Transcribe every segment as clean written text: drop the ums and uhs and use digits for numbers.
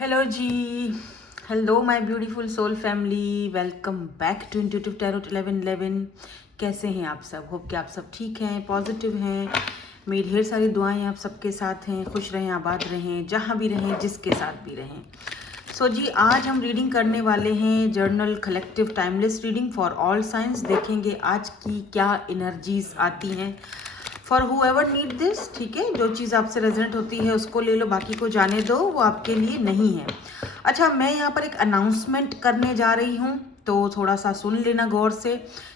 Hello जी। Hello my beautiful soul family, welcome back to intuitive tarot 1111। कैसे हैं आप सब? होप कि आप सब ठीक हैं, पॉजिटिव हैं। मेरी ढेर सारी दुआएं आप सबके साथ हैं। खुश रहें, आबाद रहें, जहाँ भी रहें, जिसके साथ भी रहें। सो जी, आज हम रीडिंग करने वाले हैं journal collective timeless reading for all science. देखेंगे आज की क्या एनर्जीज आती हैं for who ever need this. ठीक है, जो चीज़ आपसे रेजोनेट होती है उसको ले लो, बाकी को जाने दो, वो आपके लिए नहीं है। अच्छा, मैं यहाँ पर एक अनाउंसमेंट करने जा रही हूँ, तो थोड़ा सा सुन लेना गौर से।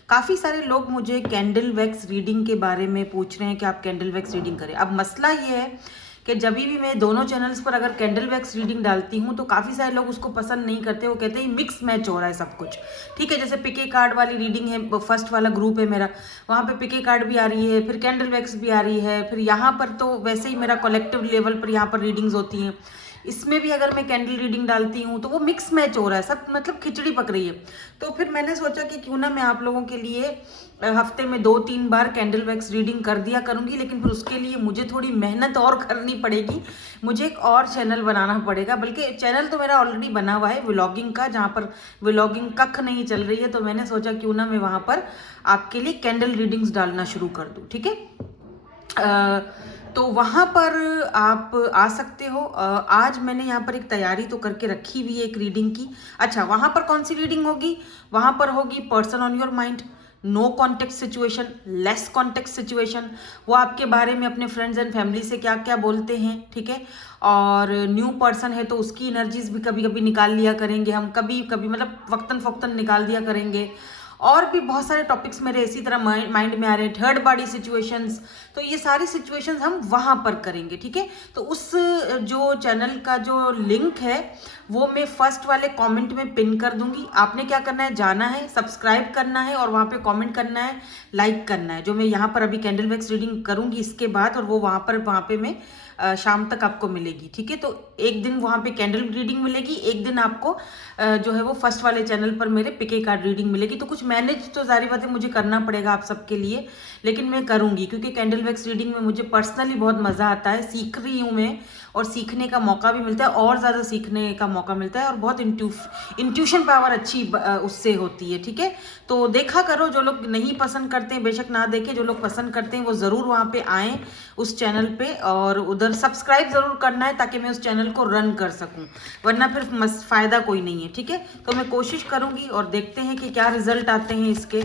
काफ़ी सारे लोग मुझे कैंडल वैक्स रीडिंग के बारे में पूछ रहे हैं कि आप कैंडल वैक्स रीडिंग करें। अब मसला ये है कि जब भी मैं दोनों चैनल्स पर अगर कैंडल वैक्स रीडिंग डालती हूँ तो काफ़ी सारे लोग उसको पसंद नहीं करते। वो कहते हैं मिक्स मैच हो रहा है सब कुछ। ठीक है, जैसे पिके कार्ड वाली रीडिंग है, फर्स्ट वाला ग्रुप है मेरा, वहाँ पे पिके कार्ड भी आ रही है, फिर कैंडल वैक्स भी आ रही है, फिर यहाँ पर तो वैसे ही मेरा कलेक्टिव लेवल पर यहाँ पर रीडिंग्स होती हैं। इसमें भी अगर मैं कैंडल रीडिंग डालती हूँ तो वो मिक्स मैच हो रहा है, सब मतलब खिचड़ी पक रही है। तो फिर मैंने सोचा कि क्यों ना मैं आप लोगों के लिए हफ्ते में 2-3 बार कैंडल वैक्स रीडिंग कर दिया करूँगी, लेकिन फिर उसके लिए मुझे थोड़ी मेहनत और करनी पड़ेगी। मुझे एक और चैनल बनाना पड़ेगा, बल्कि चैनल तो मेरा ऑलरेडी बना हुआ है व्लॉगिंग का, जहाँ पर व्लॉगिंग कख नहीं चल रही है। तो मैंने सोचा क्यों ना मैं वहाँ पर आपके लिए कैंडल रीडिंग्स डालना शुरू कर दूँ। ठीक है, तो वहाँ पर आप आ सकते हो। आज मैंने यहाँ पर एक तैयारी तो करके रखी हुई है एक रीडिंग की। अच्छा, वहाँ पर कौन सी रीडिंग होगी? वहाँ पर होगी person on your mind, no context situation, less context situation. वो आपके बारे में अपने फ्रेंड्स एंड फैमिली से क्या क्या बोलते हैं। ठीक है, और न्यू पर्सन है तो उसकी एनर्जीज भी कभी कभी निकाल लिया करेंगे हम, कभी कभी मतलब वक्तन फक्तन निकाल दिया करेंगे। और भी बहुत सारे टॉपिक्स मेरे इसी तरह माइंड में आ रहे हैं, थर्ड बॉडी सिचुएशंस। तो ये सारी सिचुएशंस हम वहाँ पर करेंगे। ठीक है, तो उस जो चैनल का जो लिंक है वो मैं फर्स्ट वाले कमेंट में पिन कर दूंगी। आपने क्या करना है, जाना है, सब्सक्राइब करना है और वहाँ पे कमेंट करना है, लाइक करना है, जो मैं यहाँ पर अभी कैंडल वैक्स रीडिंग करूँगी इसके बाद, और वो वहाँ पे मैं शाम तक आपको मिलेगी। ठीक है, तो एक दिन वहाँ पे कैंडल रीडिंग मिलेगी, एक दिन आपको जो है वो फर्स्ट वाले चैनल पर मेरे पिके कार्ड रीडिंग मिलेगी। तो कुछ मैनेज तो जारी बात है मुझे करना पड़ेगा आप सबके लिए, लेकिन मैं करूँगी, क्योंकि कैंडल वैक्स रीडिंग में मुझे पर्सनली बहुत मज़ा आता है। सीख रही हूँ मैं, और सीखने का मौका भी मिलता है, और ज़्यादा सीखने का मौका मिलता है, और बहुत इंट्यूशन पावर अच्छी उससे होती है। ठीक है, तो देखा करो। जो लोग नहीं पसंद करते हैं बेशक ना देखें, जो लोग पसंद करते हैं वो ज़रूर वहाँ पे आएँ उस चैनल पे, और उधर सब्सक्राइब ज़रूर करना है ताकि मैं उस चैनल को रन कर सकूँ, वरना फिर फ़ायदा कोई नहीं है। ठीक है, तो मैं कोशिश करूँगी और देखते हैं कि क्या रिजल्ट आते हैं इसके।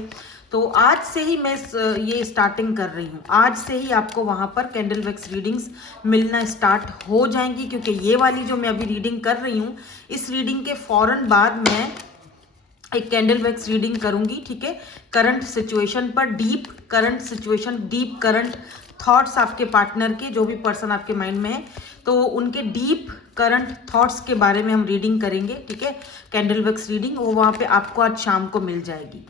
तो आज से ही मैं ये स्टार्टिंग कर रही हूँ, आज से ही आपको वहाँ पर कैंडल वैक्स रीडिंग्स मिलना स्टार्ट हो जाएंगी, क्योंकि ये वाली जो मैं अभी रीडिंग कर रही हूँ, इस रीडिंग के फ़ौरन बाद मैं एक कैंडल वैक्स रीडिंग करूंगी। ठीक है, करंट सिचुएशन पर, deep current situation, deep current thoughts आपके पार्टनर के, जो भी पर्सन आपके माइंड में है, तो उनके डीप करंट थॉट्स के बारे में हम रीडिंग करेंगे। ठीक है, कैंडल वैक्स रीडिंग वो वहाँ पे आपको आज शाम को मिल जाएगी।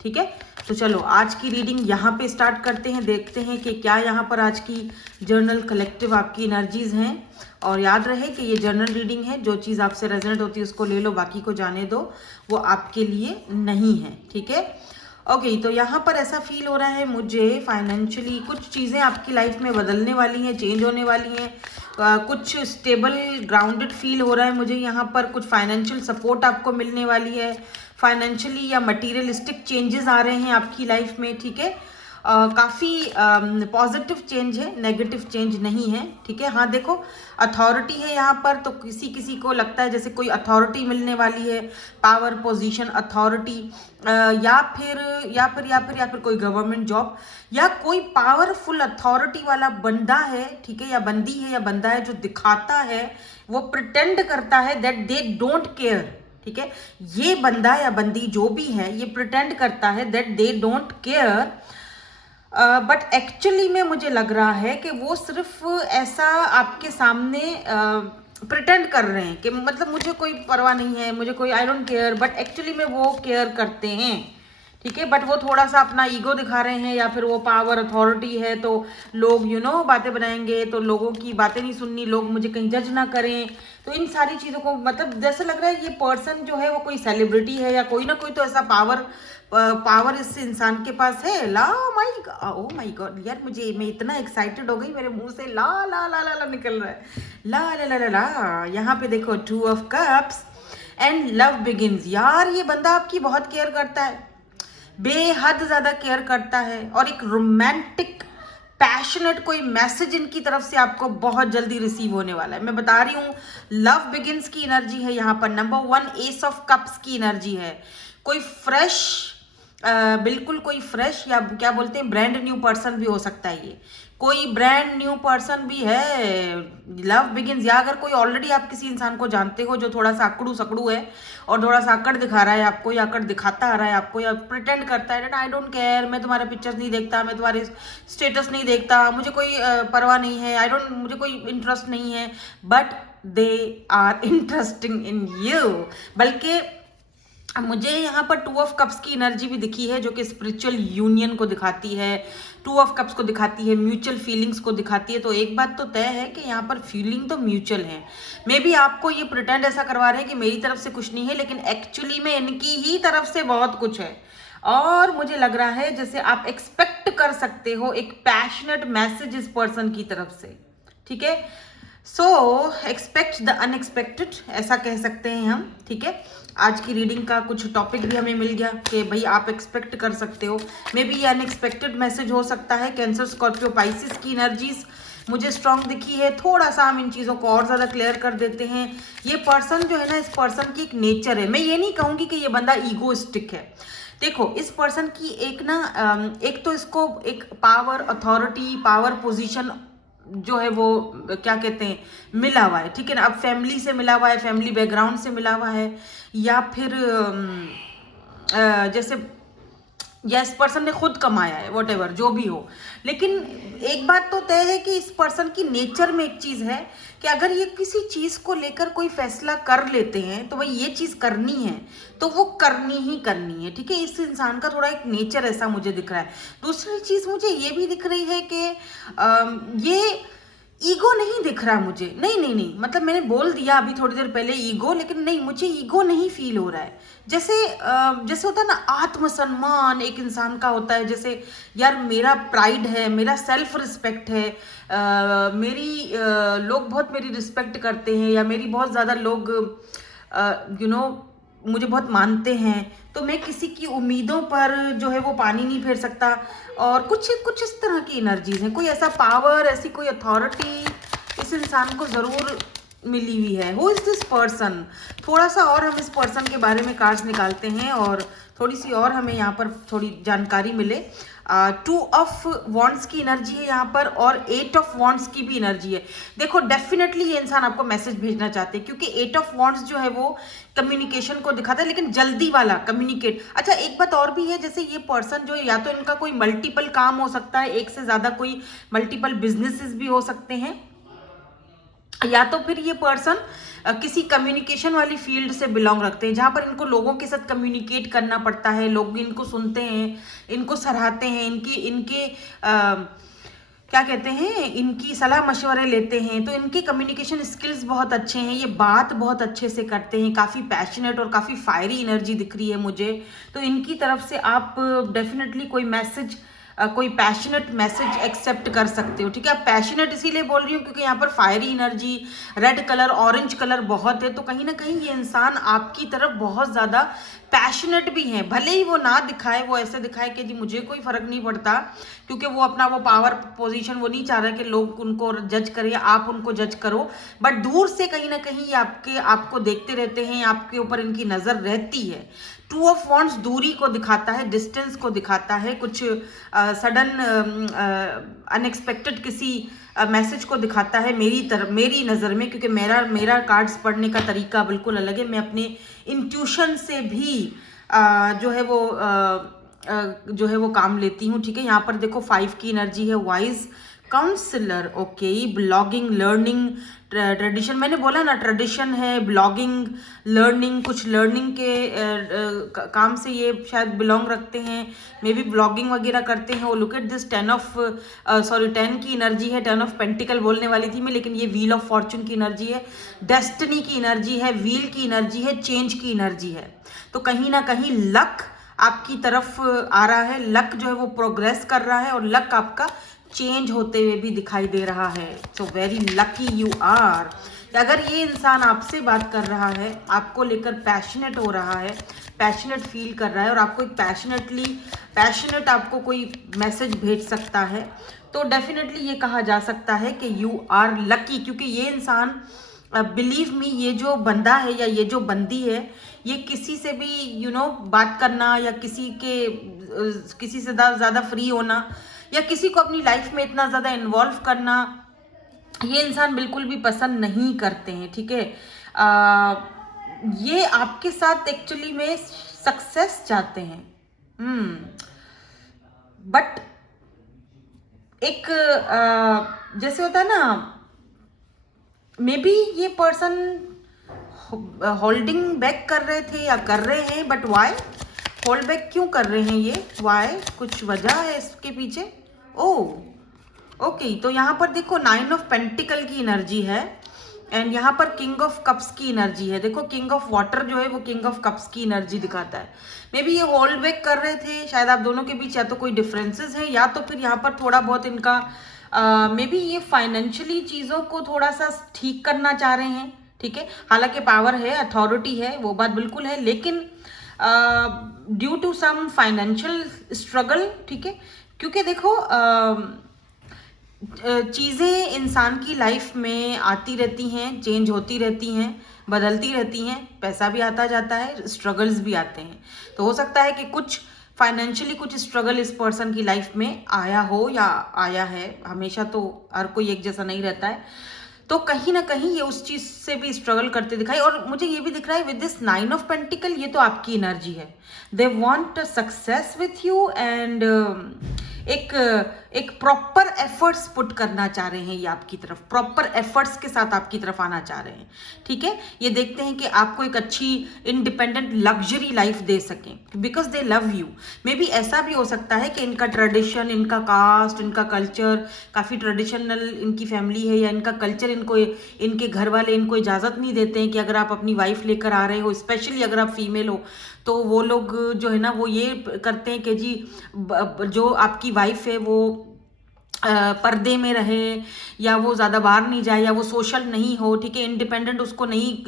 ठीक है, तो चलो आज की रीडिंग यहाँ पे स्टार्ट करते हैं, देखते हैं कि क्या यहाँ पर आज की जर्नल कलेक्टिव आपकी एनर्जीज हैं। और याद रहे कि ये जर्नल रीडिंग है, जो चीज़ आपसे रेजोनेट होती है उसको ले लो, बाकी को जाने दो, वो आपके लिए नहीं है। ठीक है, ओके, तो यहाँ पर ऐसा फील हो रहा है मुझे फाइनेंशियली कुछ चीज़ें आपकी लाइफ में बदलने वाली हैं, चेंज होने वाली हैं। कुछ स्टेबल ग्राउंडेड फील हो रहा है मुझे यहाँ पर, कुछ फाइनेंशियल सपोर्ट आपको मिलने वाली है, फाइनेंशियली या मटीरियलिस्टिक चेंजेस आ रहे हैं आपकी लाइफ में। ठीक है, काफ़ी पॉजिटिव चेंज है, नेगेटिव चेंज नहीं है। ठीक है, हाँ देखो, अथॉरिटी है यहाँ पर, तो किसी किसी को लगता है जैसे कोई अथॉरिटी मिलने वाली है, पावर, पोजीशन, अथॉरिटी, या फिर कोई गवर्नमेंट जॉब, या कोई पावरफुल अथॉरिटी वाला बंदा है। ठीक है, या बंदी है या बंदा है जो दिखाता है, वो प्रिटेंड करता है दैट दे डोंट केयर। ठीक है, ये बंदा या बंदी जो भी है ये प्रिटेंड करता है that they don't care, but actually में मुझे लग रहा है कि वो सिर्फ ऐसा आपके सामने प्रिटेंड कर रहे हैं कि मतलब मुझे कोई परवाह नहीं है, मुझे कोई I don't care, but actually में वो केयर करते हैं। ठीक है, बट वो थोड़ा सा अपना ईगो दिखा रहे हैं या फिर वो पावर अथॉरिटी है, तो लोग बातें बनाएंगे, तो लोगों की बातें नहीं सुननी, लोग मुझे कहीं जज ना करें, तो इन सारी चीज़ों को मतलब जैसे लग रहा है ये पर्सन जो है वो कोई सेलिब्रिटी है या कोई ना कोई तो ऐसा पावर इस इंसान के पास है। ला माई ओ माई गॉड यार, मैं इतना एक्साइटेड हो गई, मेरे मुंह से ला ला ला ला ला निकल रहा है, ला ला ला ला ला। यहाँ पे देखो 2 of cups and love begins. यार ये बंदा आपकी बहुत केयर करता है, बेहद ज्यादा केयर करता है, और एक रोमांटिक पैशनेट कोई मैसेज इनकी तरफ से आपको बहुत जल्दी रिसीव होने वाला है। मैं बता रही हूँ, लव बिगिंस की एनर्जी है यहाँ पर। नंबर 1 एस ऑफ कप्स की एनर्जी है। कोई फ्रेश, बिल्कुल कोई फ्रेश या क्या बोलते हैं ब्रांड न्यू पर्सन भी हो सकता है, ये कोई ब्रांड न्यू पर्सन भी है। लव बिगिंस, या अगर कोई ऑलरेडी आप किसी इंसान को जानते हो जो थोड़ा सा अकड़ू सकड़ू है और थोड़ा सा अकड़ दिखा रहा है आपको, या अकड़ दिखाता आ रहा है आपको, या प्रिटेंड करता है आई डोंट केयर, मैं तुम्हारे पिक्चर्स नहीं देखता, मैं तुम्हारे स्टेटस नहीं देखता, मुझे कोई परवाह नहीं है, मुझे कोई इंटरेस्ट नहीं है, but they are interesting in you. बल्कि मुझे यहाँ पर 2 ऑफ कप्स की एनर्जी भी दिखी है, जो कि स्पिरिचुअल यूनियन को दिखाती है, 2 ऑफ कप्स को दिखाती है, म्यूचुअल फीलिंग्स को दिखाती है। तो एक बात तो तय है कि यहाँ पर फीलिंग तो म्यूचुअल है। मे बी आपको ये प्रिटेंड ऐसा करवा रहे हैं कि मेरी तरफ से कुछ नहीं है, लेकिन एक्चुअली में इनकी ही तरफ से बहुत कुछ है। और मुझे लग रहा है जैसे आप एक्सपेक्ट कर सकते हो एक पैशनेट मैसेज इस पर्सन की तरफ से, ठीक है। सो एक्सपेक्ट द अनएक्सपेक्टेड, ऐसा कह सकते हैं हम, ठीक है। आज की रीडिंग का कुछ टॉपिक भी हमें मिल गया कि भाई आप एक्सपेक्ट कर सकते हो, मे बी ये अनएक्सपेक्टेड मैसेज हो सकता है। कैंसर, स्कॉर्पियो, पाइसिस की एनर्जीज मुझे स्ट्रांग दिखी है। थोड़ा सा हम इन चीज़ों को और ज़्यादा क्लियर कर देते हैं। ये पर्सन जो है ना, इस पर्सन की एक नेचर है, मैं ये नहीं कहूँगी कि ये बंदा ईगोइस्टिक है। देखो इस पर्सन की एक तो इसको एक पावर अथॉरिटी, पावर पोजीशन जो है वो क्या कहते हैं मिला हुआ है, ठीक है ना। अब फैमिली से मिला हुआ है, फैमिली बैकग्राउंड से मिला हुआ है, या फिर जैसे या इस पर्सन ने खुद कमाया है, वॉट जो भी हो। लेकिन एक बात तो तय है कि इस पर्सन की नेचर में एक चीज़ है कि अगर ये किसी चीज़ को लेकर कोई फैसला कर लेते हैं तो भाई ये चीज़ करनी है तो वो करनी ही करनी है, ठीक है। इस इंसान का थोड़ा एक नेचर ऐसा मुझे दिख रहा है। दूसरी चीज़ मुझे ये भी दिख रही है कि ये ईगो नहीं दिख रहा मुझे, नहीं, मतलब मैंने बोल दिया अभी थोड़ी देर पहले ईगो, लेकिन नहीं, मुझे ईगो नहीं फील हो रहा है। जैसे होता है ना आत्मसम्मान एक इंसान का होता है, जैसे यार मेरा प्राइड है, मेरा सेल्फ रिस्पेक्ट है, लोग बहुत मेरी रिस्पेक्ट करते हैं, या मेरी बहुत ज़्यादा लोग मुझे बहुत मानते हैं, तो मैं किसी की उम्मीदों पर जो है वो पानी नहीं फेर सकता। और कुछ इस तरह की एनर्जीज हैं। कोई ऐसा पावर, ऐसी कोई अथॉरिटी इस इंसान को ज़रूर मिली हुई है। Who is this person? थोड़ा सा और हम इस पर्सन के बारे में कार्ड्स निकालते हैं और थोड़ी सी और हमें यहाँ पर थोड़ी जानकारी मिले। 2 ऑफ वॉन्ड्स की एनर्जी है यहाँ पर, और 8 ऑफ वॉन्ड्स की भी एनर्जी है। देखो डेफिनेटली ये इंसान आपको मैसेज भेजना चाहते हैं, क्योंकि 8 ऑफ वॉन्ड्स जो है वो कम्युनिकेशन को दिखाता है, लेकिन जल्दी वाला कम्युनिकेट। अच्छा एक बात और भी है, जैसे ये पर्सन जो है या तो इनका कोई मल्टीपल काम हो सकता है, एक से ज़्यादा कोई मल्टीपल बिजनेसेस भी हो सकते हैं, या तो फिर ये पर्सन किसी कम्युनिकेशन वाली फील्ड से बिलोंग रखते हैं, जहाँ पर इनको लोगों के साथ कम्युनिकेट करना पड़ता है, लोग इनको सुनते हैं, इनको सराहते हैं, इनके क्या कहते हैं इनकी सलाह मशवरे लेते हैं। तो इनके कम्युनिकेशन स्किल्स बहुत अच्छे हैं, ये बात बहुत अच्छे से करते हैं, काफ़ी पैशनेट और काफ़ी फायरी एनर्जी दिख रही है मुझे। तो इनकी तरफ से आप डेफिनेटली कोई पैशनेट मैसेज एक्सेप्ट कर सकते हो, ठीक है। पैशनेट इसीलिए बोल रही हूँ क्योंकि यहाँ पर fiery energy, red colour, orange colour बहुत है, तो कहीं ना कहीं ये इंसान आपकी तरफ बहुत ज़्यादा पैशनेट भी हैं। भले ही वो ना दिखाए, वो ऐसे दिखाए कि जी मुझे कोई फ़र्क नहीं पड़ता, क्योंकि वो अपना वो पावर पोजीशन वो नहीं चाह रहा कि लोग उनको जज करें या आप उनको जज करो, बट दूर से कहीं ना कहीं ये आपको देखते रहते हैं, आपके ऊपर इनकी नज़र रहती है। 2 ऑफ वॉन्ड्स दूरी को दिखाता है, डिस्टेंस को दिखाता है, कुछ सडन अनएक्सपेक्टेड किसी मैसेज को दिखाता है मेरी नज़र में, क्योंकि मेरा कार्ड्स पढ़ने का तरीका बिल्कुल अलग है। मैं अपने इंट्यूशन से भी जो है वो काम लेती हूँ, ठीक है। यहाँ पर देखो 5 की एनर्जी है, wise, counsellor, okay, blogging, learning, tradition, मैंने बोला ना ट्रेडिशन है, ब्लॉगिंग, लर्निंग, कुछ लर्निंग के काम से ये शायद बिलोंग रखते हैं, मे बी ब्लॉगिंग वगैरह करते हैं। वो लुक एट दिस 10 की एनर्जी है, 10 ऑफ पेंटिकल बोलने वाली थी मैं, लेकिन ये व्हील ऑफ फॉर्चून की एनर्जी है, डेस्टिनी की एनर्जी है, व्हील की एनर्जी है, चेंज की एनर्जी है। तो कहीं ना कहीं लक आपकी तरफ आ रहा है, लक जो है वो प्रोग्रेस कर रहा है और लक आपका चेंज होते हुए भी दिखाई दे रहा है। So very lucky you are. अगर ये इंसान आपसे बात कर रहा है, आपको लेकर पैशनेट हो रहा है, पैशनेट फील कर रहा है और आपको एक पैशनेट आपको कोई मैसेज भेज सकता है, तो डेफिनेटली ये कहा जा सकता है कि यू आर लकी। क्योंकि ये इंसान, बिलीव मी, ये जो बंदा है या ये जो बंदी है, ये किसी से भी बात करना या किसी से ज़्यादा फ्री होना या किसी को अपनी लाइफ में इतना ज़्यादा इन्वॉल्व करना, ये इंसान बिल्कुल भी पसंद नहीं करते हैं। ठीक है, ये आपके साथ एक्चुअली में सक्सेस चाहते हैं, बट एक जैसे होता है ना, मे बी ये पर्सन होल्डिंग बैक कर रहे थे या कर रहे हैं, बट वाई होल्ड बैक क्यों कर रहे हैं ये, वाई, कुछ वजह है इसके पीछे। ओके, तो यहाँ पर देखो 9 ऑफ पेंटिकल की एनर्जी है एंड यहाँ पर किंग ऑफ कप्स की एनर्जी है। देखो किंग ऑफ वाटर जो है वो किंग ऑफ कप्स की एनर्जी दिखाता है। मे बी ये होल्ड बैक कर रहे थे, शायद आप दोनों के बीच या तो कोई डिफरेंसेस है या तो फिर यहाँ पर थोड़ा बहुत इनका मे बी ये फाइनेंशियली चीज़ों को थोड़ा सा ठीक करना चाह रहे हैं। ठीक है, हालांकि पावर है, अथॉरिटी है, वो बात बिल्कुल है, लेकिन due to some financial struggle, ठीक है, क्योंकि देखो चीज़ें इंसान की लाइफ में आती रहती हैं, चेंज होती रहती हैं, बदलती रहती हैं, पैसा भी आता जाता है, स्ट्रगल्स भी आते हैं। तो हो सकता है कि कुछ फाइनेंशियली कुछ स्ट्रगल इस पर्सन की लाइफ में आया हो या आया है, हमेशा तो हर कोई एक जैसा नहीं रहता है, तो कहीं ना कहीं ये उस चीज़ से भी स्ट्रगल करते दिखाई। और मुझे ये भी दिख रहा है विद दिस 9 ऑफ पेंटिकल, ये तो आपकी एनर्जी है, they want success with you and एक प्रॉपर एफर्ट्स पुट करना चाह रहे हैं, ये आपकी तरफ प्रॉपर एफर्ट्स के साथ आपकी तरफ आना चाह रहे हैं। ठीक है, ये देखते हैं कि आपको एक अच्छी इंडिपेंडेंट लग्जरी लाइफ दे सकें because they love you. May be ऐसा भी हो सकता है कि इनका ट्रेडिशन, इनका कास्ट, इनका कल्चर काफ़ी ट्रेडिशनल इनकी फैमिली है या इनका कल्चर, इनके घर वाले इनको इजाज़त नहीं देते हैं कि अगर आप अपनी वाइफ लेकर आ रहे हो, स्पेशली अगर आप फीमेल हो, तो वो लोग जो है ना वो ये करते हैं कि जी जो आपकी वाइफ है वो पर्दे में रहे या वो ज़्यादा बाहर नहीं जाए या वो सोशल नहीं हो। ठीक है, इंडिपेंडेंट उसको नहीं,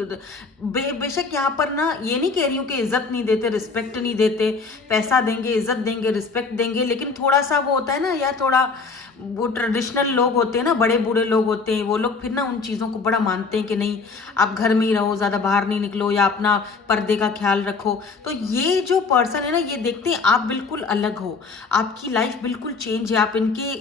बेशक यहाँ पर ना ये नहीं कह रही हूँ कि इज्जत नहीं देते, रिस्पेक्ट नहीं देते, पैसा देंगे, इज्जत देंगे, रिस्पेक्ट देंगे, लेकिन थोड़ा सा वो होता है ना यार, थोड़ा वो ट्रेडिशनल लोग होते हैं ना, बड़े बूढ़े लोग होते हैं, वो लोग फिर ना उन चीज़ों को बड़ा मानते हैं कि नहीं आप घर में ही रहो, ज़्यादा बाहर नहीं निकलो या अपना पर्दे का ख्याल रखो। तो ये जो पर्सन है ना, ये देखते हैं आप बिल्कुल अलग हो, आपकी लाइफ बिल्कुल चेंज है, आप इनके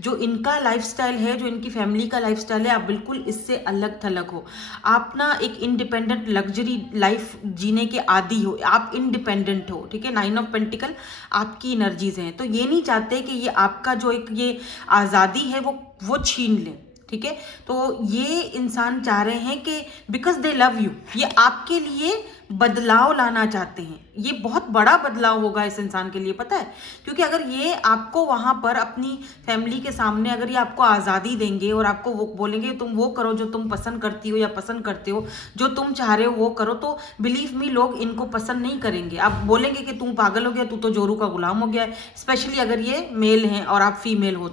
जो इनका लाइफस्टाइल है, जो इनकी फैमिली का लाइफस्टाइल है, आप बिल्कुल इससे अलग थलग हो। आप ना एक इंडिपेंडेंट लग्जरी लाइफ जीने के आदी हो, आप इंडिपेंडेंट हो। ठीक है, 9 ऑफ पेंटिकल आपकी एनर्जीज हैं, तो ये नहीं चाहते कि ये आपका जो एक ये आज़ादी है वो छीन ले। ठीक है, तो ये इंसान चाह रहे हैं कि बिकॉज दे लव यू, ये आपके लिए बदलाव लाना चाहते हैं। ये बहुत बड़ा बदलाव होगा इस इंसान के लिए, पता है, क्योंकि अगर ये आपको वहां पर अपनी फैमिली के सामने अगर ये आपको आज़ादी देंगे और आपको वो बोलेंगे तुम वो करो जो तुम पसंद करती हो या पसंद करते हो, जो तुम चाह रहे हो वो करो, तो बिलीव मी लोग इनको पसंद नहीं करेंगे। आप बोलेंगे कि तुम पागल हो गया, तू तो जोरू का गुलाम हो गया है, स्पेशली अगर ये मेल हैं और आप फीमेल हो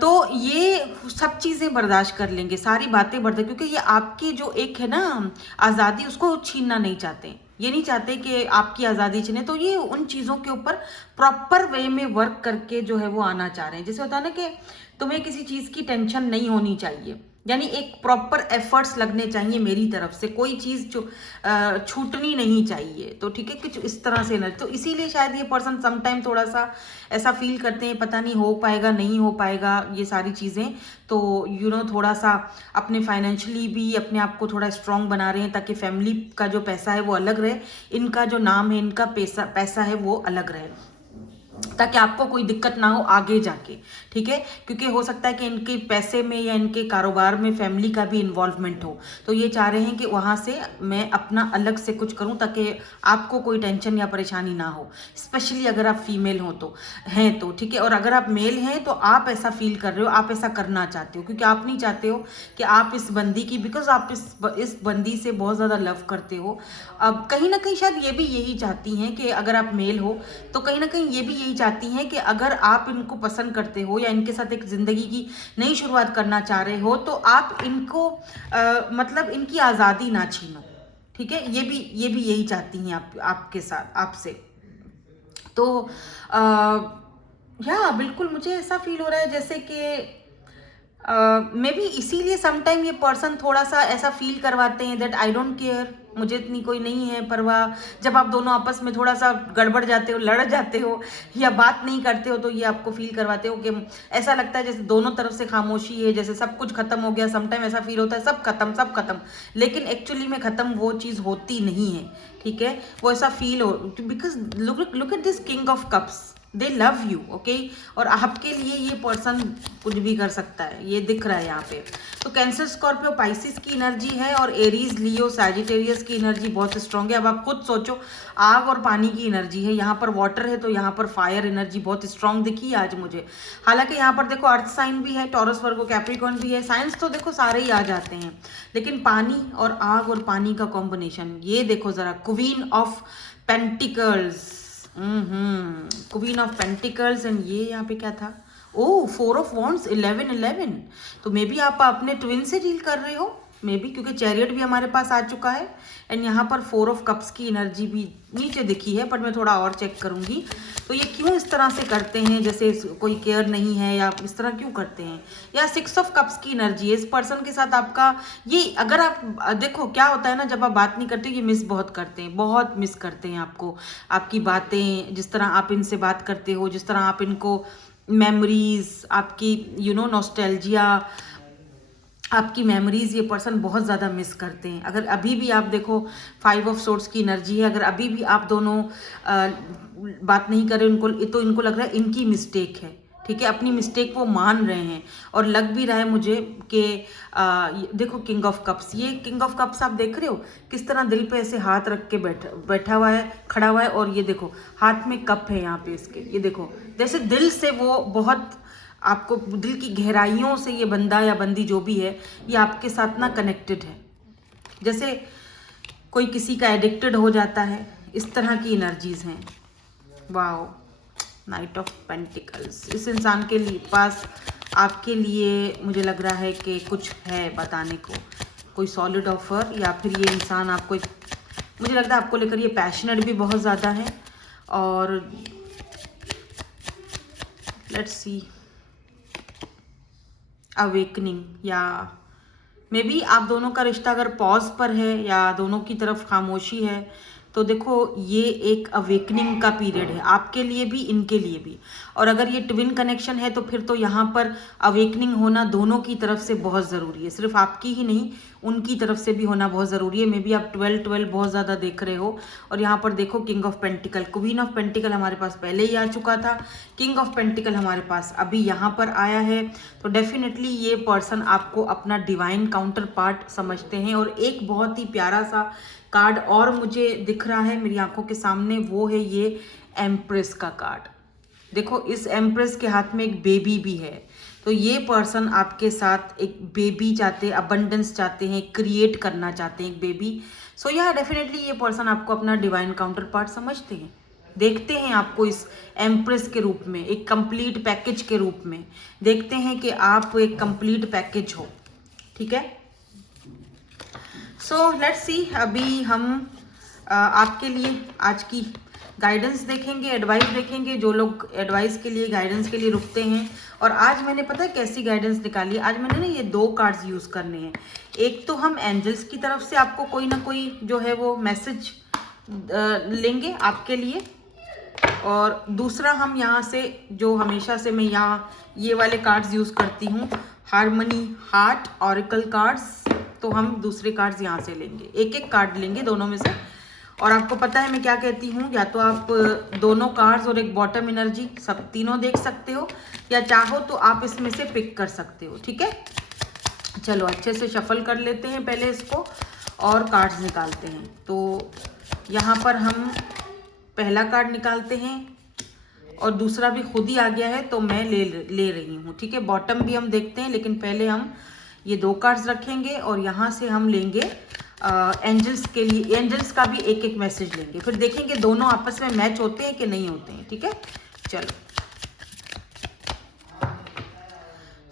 तो ये सब चीज़ें बर्दाश्त कर लेंगे, सारी बातें बर्दाश्त, क्योंकि ये आपकी जो एक है ना आज़ादी, उसको छीनना नहीं चाहते। ये नहीं चाहते कि आपकी आज़ादी छीने, तो ये उन चीज़ों के ऊपर प्रॉपर वे में वर्क करके जो है वो आना चाह रहे हैं। जैसे होता है ना कि तुम्हें किसी चीज़ की टेंशन नहीं होनी चाहिए, यानी एक प्रॉपर एफर्ट्स लगने चाहिए मेरी तरफ से, कोई चीज़ जो छूटनी नहीं चाहिए। तो ठीक है, कुछ इस तरह से ना, तो इसीलिए शायद ये पर्सन समटाइम थोड़ा सा ऐसा फील करते हैं, पता नहीं हो पाएगा नहीं हो पाएगा ये सारी चीज़ें। तो थोड़ा सा अपने फाइनेंशियली भी अपने आप को थोड़ा स्ट्रॉन्ग बना रहे हैं ताकि फैमिली का जो पैसा है वो अलग रहे, इनका जो नाम है, इनका पैसा है वो अलग रहे। ताकि आपको कोई दिक्कत ना हो आगे जाके, ठीक है। क्योंकि हो सकता है कि इनके पैसे में या इनके कारोबार में फैमिली का भी इन्वॉल्वमेंट हो, तो ये चाह रहे हैं कि वहाँ से मैं अपना अलग से कुछ करूँ ताकि आपको कोई टेंशन या परेशानी ना हो, स्पेशली अगर आप फीमेल हो तो हैं तो, ठीक है। और अगर आप मेल हैं तो आप ऐसा फील कर रहे हो, आप ऐसा करना चाहते हो, क्योंकि आप नहीं चाहते हो कि आप इस बंदी की, बिकॉज आप इस बंदी से बहुत ज़्यादा लव करते हो। अब कहीं ना कहीं शायद ये भी यही चाहती हैं कि अगर आप मेल हो तो कहीं ना कहीं ये भी यही चाहती हैं कि अगर आप इनको पसंद करते हो या इनके साथ एक ज़िंदगी की नई शुरुआत करना चाह रहे हो तो आप इनको मतलब इनकी आज़ादी ना छीनो, ठीक है। ये भी यही चाहती हैं आपके साथ, आपसे। तो या बिल्कुल मुझे ऐसा फील हो रहा है जैसे कि मे बी इसीलिए समटाइम ये पर्सन थोड़ा सा ऐसा फील करवाते हैं दैट आई डोंट केयर, मुझे इतनी कोई नहीं है परवाह। जब आप दोनों आपस में थोड़ा सा गड़बड़ जाते हो, लड़ जाते हो या बात नहीं करते हो, तो ये आपको फील करवाते हो कि ऐसा लगता है जैसे दोनों तरफ से खामोशी है, जैसे सब कुछ खत्म हो गया। समटाइम ऐसा फील होता है सब खत्म, लेकिन एक्चुअली में खत्म वो चीज़ होती नहीं है, ठीक है। वो ऐसा फील हो, because look at this king of cups, they love you, okay. और आपके लिए ये पर्सन कुछ भी कर सकता है, ये दिख रहा है यहाँ पे। तो कैंसर, स्कॉर्पियो, पाइसिस की एनर्जी है और एरीज, लियो, सैजिटेरियस की एनर्जी बहुत स्ट्रांग है। अब आप खुद सोचो, आग और पानी की एनर्जी है, यहाँ पर वाटर है तो यहाँ पर फायर एनर्जी बहुत स्ट्रांग दिखी आज मुझे। हालांकि यहाँ पर देखो अर्थ साइन भी है, टॉरस, वर्गो, कैप्रिकॉर्न भी है। साइंस तो देखो सारे ही आ जाते हैं, लेकिन पानी और आग और पानी का कॉम्बिनेशन, ये देखो जरा, queen of pentacles, queen of pentacles. And ये यहाँ पे क्या था, ओह 4 ऑफ वॉन्ड्स, 11। तो मे बी आप अपने ट्विन से डील कर रहे हो, मे बी, क्योंकि चैरियट भी हमारे पास आ चुका है। एंड यहाँ पर 4 ऑफ कप्स की एनर्जी भी नीचे दिखी है, पर मैं थोड़ा और चेक करूँगी। तो ये क्यों इस तरह से करते हैं, जैसे कोई केयर नहीं है या इस तरह क्यों करते हैं। या 6 ऑफ कप्स की एनर्जी है। इस पर्सन के साथ आपका ये, अगर आप देखो क्या होता है ना, जब आप बात नहीं करते, ये मिस बहुत करते हैं, बहुत मिस करते हैं आपको, आपकी बातें, जिस तरह आप इनसे बात करते हो, जिस तरह आप इनको मेमोरीज, आपकी नॉस्टैल्जिया, आपकी मेमोरीज ये पर्सन बहुत ज़्यादा मिस करते हैं। अगर अभी भी आप देखो 5 ऑफ सोर्ड्स की एनर्जी है, अगर अभी भी आप दोनों बात नहीं कर रहे उनको, तो इनको लग रहा है इनकी मिस्टेक है, ठीक है। अपनी मिस्टेक वो मान रहे हैं और लग भी रहा है मुझे कि देखो किंग ऑफ कप्स, ये किंग ऑफ कप्स आप देख रहे हो किस तरह दिल पे ऐसे हाथ रख के बैठा हुआ है, खड़ा हुआ है। और ये देखो हाथ में कप है यहाँ पे इसके, ये देखो जैसे दिल से वो बहुत, आपको दिल की गहराइयों से ये बंदा या बंदी जो भी है ये आपके साथ ना कनेक्टेड है, जैसे कोई किसी का एडिक्टेड हो जाता है, इस तरह की एनर्जीज हैं। Wow, night of pentacles. इस इंसान के लिए पास आपके लिए मुझे लग रहा है कि कुछ है बताने को, कोई सॉलिड ऑफर, या फिर ये इंसान आपको, मुझे लगता है आपको लेकर ये पैशनेट भी बहुत ज़्यादा है। और लेट्स सी, अवेकनिंग, या मे बी आप दोनों का रिश्ता अगर पॉज पर है या दोनों की तरफ खामोशी है, तो देखो ये एक अवेकनिंग का पीरियड है आपके लिए भी, इनके लिए भी। और अगर ये ट्विन कनेक्शन है तो फिर तो यहाँ पर अवेकनिंग होना दोनों की तरफ से बहुत ज़रूरी है, सिर्फ आपकी ही नहीं, उनकी तरफ से भी होना बहुत ज़रूरी है। मे बी आप 12 बहुत ज़्यादा देख रहे हो। और यहाँ पर देखो king of pentacle, queen of pentacle हमारे पास पहले ही आ चुका था, किंग ऑफ पेंटिकल हमारे पास अभी यहाँ पर आया है। तो डेफिनेटली ये पर्सन आपको अपना डिवाइन काउंटर पार्ट समझते हैं। और एक बहुत ही प्यारा सा कार्ड और मुझे दिख रहा है मेरी आंखों के सामने, वो है ये एम्प्रेस का कार्ड। देखो इस एम्प्रेस के हाथ में एक बेबी भी है, तो ये पर्सन आपके साथ एक बेबी चाहते हैं, अबंडेंस चाहते हैं, क्रिएट करना चाहते हैं एक बेबी। सो या डेफिनेटली ये पर्सन आपको अपना डिवाइन काउंटर पार्ट समझते हैं, देखते हैं आपको इस एम्प्रेस के रूप में, एक कंप्लीट पैकेज के रूप में देखते हैं कि आप एक कंप्लीट पैकेज हो, ठीक है। सो लेट्स सी, अभी हम आपके लिए आज की गाइडेंस देखेंगे, एडवाइस देखेंगे, जो लोग एडवाइस के लिए, गाइडेंस के लिए रुकते हैं। और आज मैंने पता है कैसी गाइडेंस निकाली, आज मैंने ना ये 2 कार्ड्स यूज़ करने हैं। एक तो हम एंजल्स की तरफ से आपको कोई ना कोई जो है वो मैसेज लेंगे आपके लिए, और दूसरा हम यहाँ से जो हमेशा से मैं यहाँ ये वाले कार्ड्स यूज़ करती हूँ, हार्मनी हार्ट ऑरिकल कार्ड्स, तो हम दूसरे कार्ड्स यहाँ से लेंगे, एक एक कार्ड लेंगे दोनों में से। और आपको पता है मैं क्या कहती हूँ, या तो आप दोनों कार्ड्स और एक बॉटम एनर्जी सब तीनों देख सकते हो, या चाहो तो आप इसमें से पिक कर सकते हो। ठीक है, चलो अच्छे से शफल कर लेते हैं पहले इसको और कार्ड्स निकालते हैं। तो यहाँ पर हम पहला कार्ड निकालते हैं और दूसरा भी खुद ही आ गया है तो मैं ले रही हूँ। ठीक है, बॉटम भी हम देखते हैं, लेकिन पहले हम ये 2 कार्ड्स रखेंगे और यहाँ से हम लेंगे एंजल्स के लिए, एंजल्स का भी एक एक मैसेज लेंगे, फिर देखेंगे दोनों आपस में मैच होते हैं कि नहीं होते हैं। ठीक है, चलो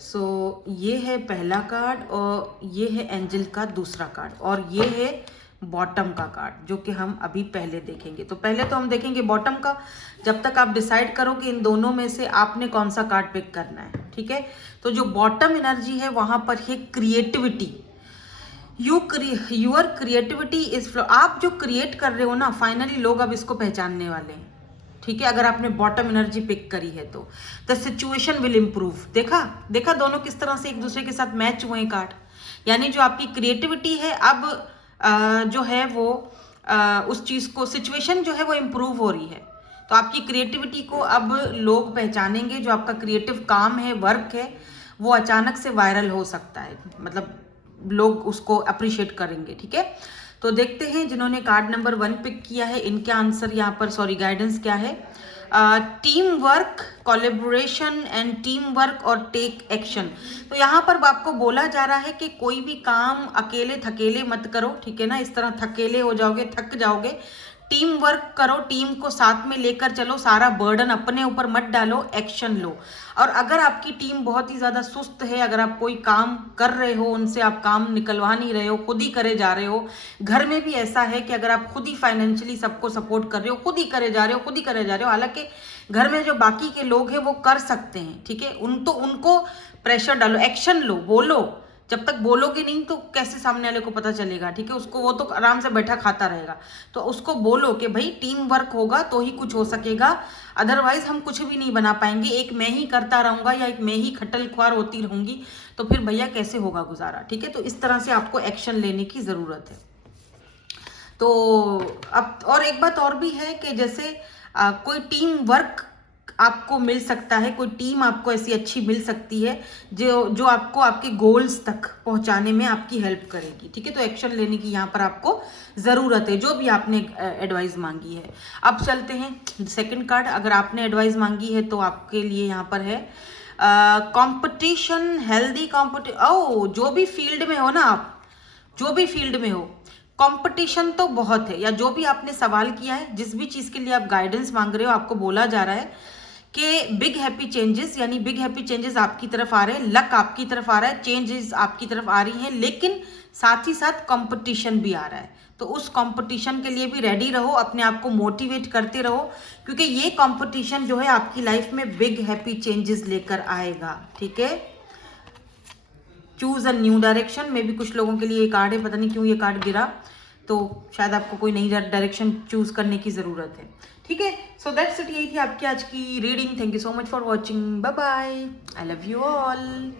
सो ये है पहला कार्ड और ये है एंजल का दूसरा कार्ड और ये है बॉटम का कार्ड जो कि हम अभी पहले देखेंगे। तो पहले तो हम देखेंगे बॉटम का, जब तक आप डिसाइड करो कि इन दोनों में से आपने कौन सा कार्ड पिक करना है। ठीक है, तो जो बॉटम एनर्जी है वहां पर है creativity. Your creativity is flow. आप जो क्रिएट कर रहे हो ना, फाइनली लोग अब इसको पहचानने वाले हैं। ठीक है, अगर आपने बॉटम एनर्जी पिक करी है तो द सिचुएशन विल इम्प्रूव। देखा दोनों किस तरह से एक दूसरे के साथ मैच हुए कार्ड, यानी जो आपकी क्रिएटिविटी है अब जो है वो उस चीज को, सिचुएशन जो है वो इम्प्रूव हो रही है। तो आपकी क्रिएटिविटी को अब लोग पहचानेंगे, जो आपका क्रिएटिव काम है, वर्क है, वो अचानक से वायरल हो सकता है, मतलब लोग उसको अप्रिशिएट करेंगे। ठीक है, तो देखते हैं जिन्होंने कार्ड नंबर 1 पिक किया है इनके आंसर यहाँ पर, सॉरी गाइडेंस क्या है। Team work, collaboration and team work और टेक एक्शन। तो यहाँ पर आपको बोला जा रहा है कि कोई भी काम अकेले थकेले मत करो। ठीक है ना, इस तरह थकेले हो जाओगे, थक जाओगे। टीम वर्क करो, टीम को साथ में लेकर चलो, सारा बर्डन अपने ऊपर मत डालो, एक्शन लो। और अगर आपकी टीम बहुत ही ज़्यादा सुस्त है, अगर आप कोई काम कर रहे हो, उनसे आप काम निकलवा नहीं रहे हो, खुद ही करे जा रहे हो, घर में भी ऐसा है कि अगर आप खुद ही फाइनेंशियली सबको सपोर्ट कर रहे हो, खुद ही करे जा रहे हो, खुद ही करे जा रहे हो, हालांकि घर में जो बाकी के लोग हैं वो कर सकते हैं। ठीक है, उनको प्रेशर डालो, एक्शन लो, बोलो। जब तक बोलोगे नहीं तो कैसे सामने वाले को पता चलेगा। ठीक है, उसको, वो तो आराम से बैठा खाता रहेगा। तो उसको बोलो कि भाई टीम वर्क होगा तो ही कुछ हो सकेगा, अदरवाइज हम कुछ भी नहीं बना पाएंगे। एक मैं ही करता रहूंगा या एक मैं ही खटल ख्वार होती रहूंगी तो फिर भैया कैसे होगा गुजारा। ठीक है, तो इस तरह से आपको एक्शन लेने की जरूरत है। तो अब और एक बात और भी है कि जैसे कोई टीम वर्क आपको मिल सकता है, कोई टीम आपको ऐसी अच्छी मिल सकती है जो आपको आपके गोल्स तक पहुंचाने में आपकी हेल्प करेगी। ठीक है, तो एक्शन लेने की यहाँ पर आपको ज़रूरत है, जो भी आपने एडवाइस मांगी है। अब चलते हैं सेकंड कार्ड। अगर आपने एडवाइस मांगी है तो आपके लिए यहाँ पर है कंपटीशन, हेल्दी कंपटीशन। जो भी फील्ड में हो ना आप, जो भी फील्ड में हो, कंपटीशन तो बहुत है। या जो भी आपने सवाल किया है, जिस भी चीज़ के लिए आप गाइडेंस मांग रहे हो, आपको बोला जा रहा है कि बिग हैप्पी चेंजेस, यानी बिग हैप्पी चेंजेस आपकी तरफ आ रहे हैं, लक आपकी तरफ आ रहा है, चेंजेस आपकी तरफ आ रही हैं, लेकिन साथ ही साथ कंपटीशन भी आ रहा है। तो उस कंपटीशन के लिए भी रेडी रहो, अपने आप को मोटिवेट करते रहो, क्योंकि ये कंपटीशन जो है आपकी लाइफ में बिग हैप्पी चेंजेस लेकर आएगा। ठीक है, चूज अ न्यू डायरेक्शन। में भी कुछ लोगों के लिए ये कार्ड है, पता नहीं क्यों ये कार्ड गिरा, तो शायद आपको कोई नई डायरेक्शन चूज करने की ज़रूरत है। ठीक है, सो दैट्स इट, यही थी आपकी आज की reading. Thank you so much for watching, bye bye, I love you all.